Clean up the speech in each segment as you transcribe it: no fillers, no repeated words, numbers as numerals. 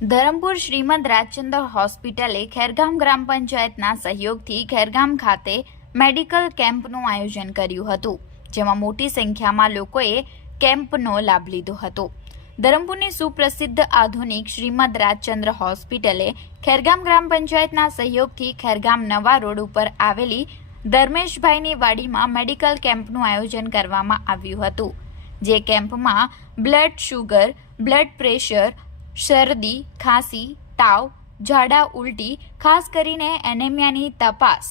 ધરમપુર શ્રીમદ રાજચંદ્ર હોસ્પિટલે ખેરગામ ગ્રામ પંચાયતના સહયોગથી ખેરગામ ખાતે મેડિકલ કેમ્પનું આયોજન કર્યું હતું, જેમાં મોટી સંખ્યામાં લોકોએ કેમ્પનો લાભ લીધો હતો. ધરમપુરની સુપ્રસિદ્ધ આધુનિક શ્રીમદ રાજચંદ્ર હોસ્પિટલે ખેરગામ ગ્રામ પંચાયતના સહયોગથી ખેરગામ નવા રોડ ઉપર આવેલી ધર્મેશભાઈની વાડીમાં મેડિકલ કેમ્પનું આયોજન કરવામાં આવ્યું હતું. જે કેમ્પમાં બ્લડ શુગર, બ્લડ પ્રેશર, શરદી, ખાંસી, તાવ, ઝાડા, ઉલટી, ખાસ કરીને એનેમિયાની તપાસ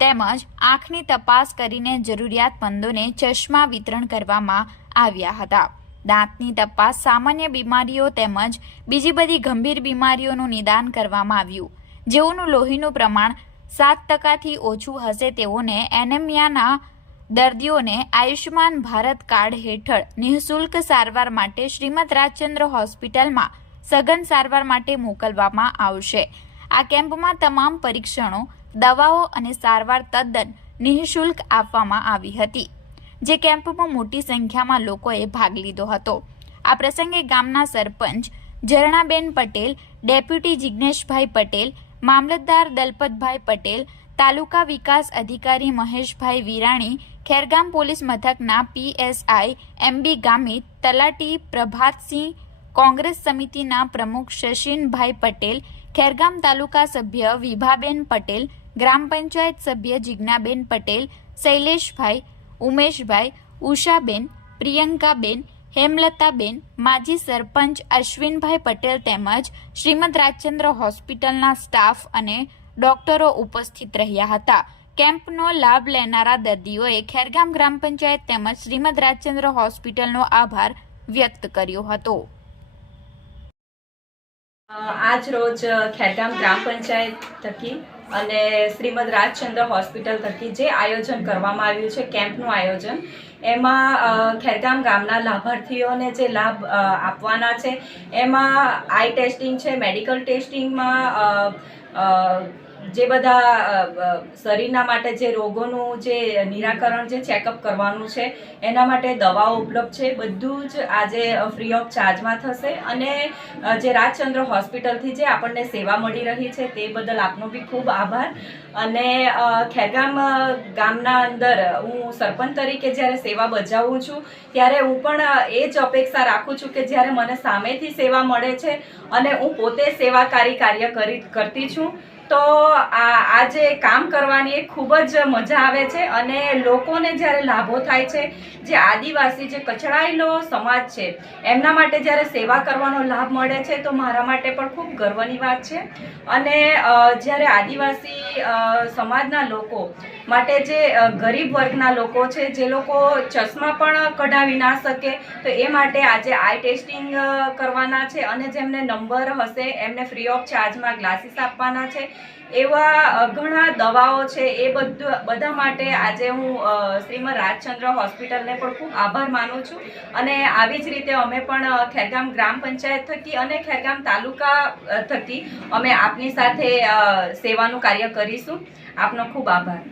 તેમજ આંખની તપાસ કરીને જરૂરિયાતમંદોને ચશ્મા વિતરણ કરવામાં આવ્યા હતા. દાંતની તપાસ, સામાન્ય બીમારીઓ તેમજ બીજી બધી ગંભીર બીમારીઓનું નિદાન કરવામાં આવ્યું. જેઓનું લોહીનું પ્રમાણ 7% ઓછું હશે તેઓને એનેમિયાના દર્દીઓને આયુષ્યમાન ભારત કાર્ડ હેઠળ નિઃશુલ્ક સારવાર માટે શ્રીમદ રાજચંદ્ર હોસ્પિટલમાં સઘન સારવાર માટે મોકલવામાં આવશે. આ કેમ્પમાં તમામ પરીક્ષણો, દવાઓ અને સારવાર તદ્દન નિઃશુલ્ક આપવામાં આવી હતી. જે કેમ્પમાં મોટી સંખ્યામાં લોકોએ ભાગ લીધો હતો. આ પ્રસંગે ગામના સરપંચ ઝરણાબેન પટેલ, ડેપ્યુટી જિજ્ઞેશભાઈ પટેલ, મામલતદાર દલપતભાઈ પટેલ, તાલુકા વિકાસ અધિકારી મહેશભાઈ વિરાણી, ખેરગામ પોલીસ મથકના PSI MB ગામિત, તલાટી પ્રભાતસિંહ, કોંગ્રેસ સમિતિના પ્રમુખ શશીનભાઈ પટેલ, ખેરગામ તાલુકા સભ્ય વિભાબેન પટેલ, ગ્રામ પંચાયત સભ્ય જિજ્ઞાબેન પટેલ, શૈલેષભાઈ, ઉમેશભાઈ, ઉષાબેન, પ્રિયંકાબેન, હેમલતાબેન, માજી સરપંચ અશ્વિનભાઈ પટેલ તેમજ શ્રીમદ રાજચંદ્ર હોસ્પિટલના સ્ટાફ અને ડોક્ટરો ઉપસ્થિત રહ્યા હતા. કેમ્પનો લાભ લેનારા દર્દીઓએ ખેરગામ ગ્રામ પંચાયત તેમજ શ્રીમદ રાજચંદ્ર હોસ્પિટલનો આભાર વ્યક્ત કર્યો હતો. આજ રોજ ખેરગામ ગ્રામ પંચાયત થકી અને શ્રીમદ રાજચંદ્ર હોસ્પિટલ થકી જે આયોજન કરવામાં આવ્યું છે, કેમ્પનું આયોજન, એમાં ખેરગામ ગામના લાભાર્થીઓને જે લાભ આપવાના છે એમાં આઈ ટેસ્ટિંગ છે, મેડિકલ ટેસ્ટિંગમાં જે બધા શરીરના માટે જે રોગોનું જે નિરાકરણ, જે ચેકઅપ કરવાનું છે એના માટે દવાઓ ઉપલબ્ધ છે. બધું જ આજે ફ્રી ઓફ ચાર્જમાં થશે. અને જે રાજચંદ્ર હોસ્પિટલથી જે આપણને સેવા મળી રહી છે તે બદલ આપનો બી ખૂબ આભાર. અને ખેરગામ ગામના અંદર હું સરપંચ તરીકે જ્યારે સેવા બજાવું છું ત્યારે હું પણ એ જ અપેક્ષા રાખું છું કે જ્યારે મને સામેથી સેવા મળે છે અને હું પોતે સેવાકારી કાર્ય કરતી છું તો આ જે કામ કરવાની એ ખૂબ જ મજા આવે છે. અને લોકોને જ્યારે લાભો થાય છે, જે આદિવાસી, જે કચડાયેલો સમાજ છે એમના માટે જ્યારે સેવા કરવાનો લાભ મળે છે તો મારા માટે પણ ખૂબ ગર્વની વાત છે. અને જ્યારે આદિવાસી સમાજના લોકો માટે, જે ગરીબ વર્ગના લોકો છે, જે લોકો ચશ્મા પણ કઢાવી ના શકે, તો એ માટે આજે આઈ ટેસ્ટિંગ કરવાના છે અને જેમને નંબર હશે એમને ફ્રી ઓફ ચાર્જમાં ગ્લાસીસ આપવાના છે. એવા ઘણા દવાઓ છે. એ બધા માટે આજે હું શ્રીમદ રાજચંદ્ર હોસ્પિટલને પણ ખૂબ આભાર માનું છું. અને આવી જ રીતે અમે પણ ખેરગામ ગ્રામ પંચાયત થકી અને ખેરગામ તાલુકા થકી અમે આપની સાથે સેવાનું કાર્ય કરીશું. આપનો ખૂબ આભાર.